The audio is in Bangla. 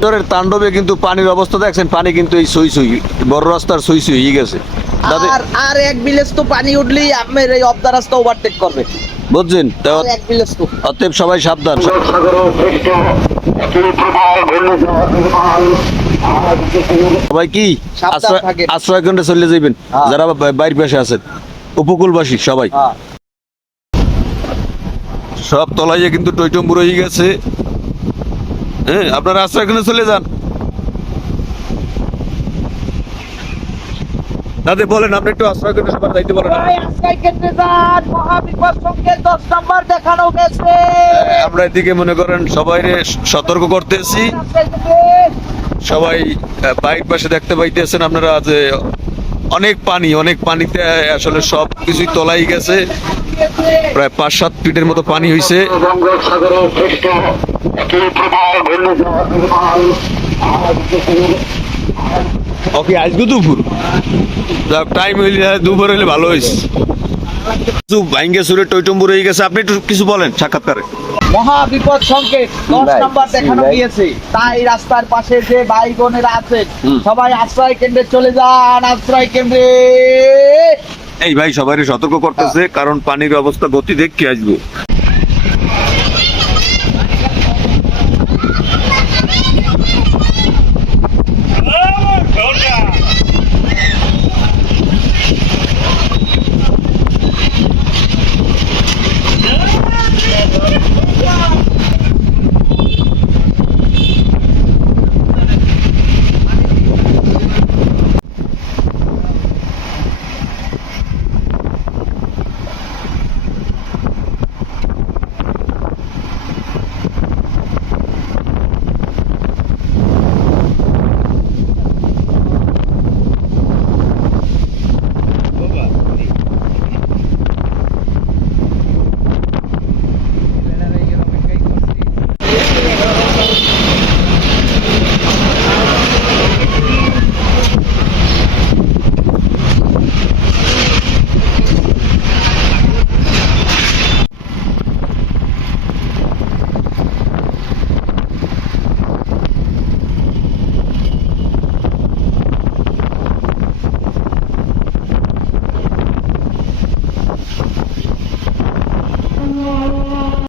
জ্বরের তাণ্ডবে কিন্তু পানির অবস্থা দেখছেন পানি কিন্তু এই সই সই বড় রাস্তার সই সই হয়ে গেছে। আর আর এক বিলেস তো পানি উঠলেই আপনার এই অবদা রাস্তা ওভারটেক করবে। বুঝছেন? অতএব সবাই সাবধান। সবাই কি? আশ্রয়- কেন্দ্রে চলে যাবেন হ্যাঁ। যারা বা- বাইরের পাশে আছেন উপকূলবাসী সবাই। হ্যাঁ। সব তলাইয়ে কিন্তু টইটম্বুর হয়ে গেছে। হ্যাঁ আপনারা আশ্রয় কেন্দ্রে চলে যান। দাদা বলেন আপনি একটু আশ্রয় কেন্দ্রে সবার দায়িত্ব বলেন। সবাই আজকাই যান। মহাবিপদ সংকেত দশ নম্বর দেখানো গেছে আমরা এদিকে মনে করেন সবাই সতর্ক করতেছি। সবাই বাইক পাশে দেখতে পাইতেছেন আপনারা যে অনেক পানি, অনেক পানিতে আসলে সব কিছুই তলাই গেছে। প্রায় পাঁচ, সাত ফিটের মতো পানি হয়েছে ওকে, আজকে দুপুর। টাইম হইলে, দুপুর হইলে ভালো হয়েছে ভাঙ্গে সুরে টইটম্বুর হয়ে গেছে। আপনি একটু কিছু বলেন সাক্ষাৎকারে। মহাবিপদ সংকেত দশ ভাই, দেখানো গিয়েছে। তাই রাস্তার পাশে যে ভাই বোনেরা আছেন সবাই আশ্রয় কেন্দ্রে চলে যান আশ্রয় কেন্দ্রে। এই ভাই সবাই সতর্ক করতেছে কারণ পানির অবস্থা গতি দেখে আসব?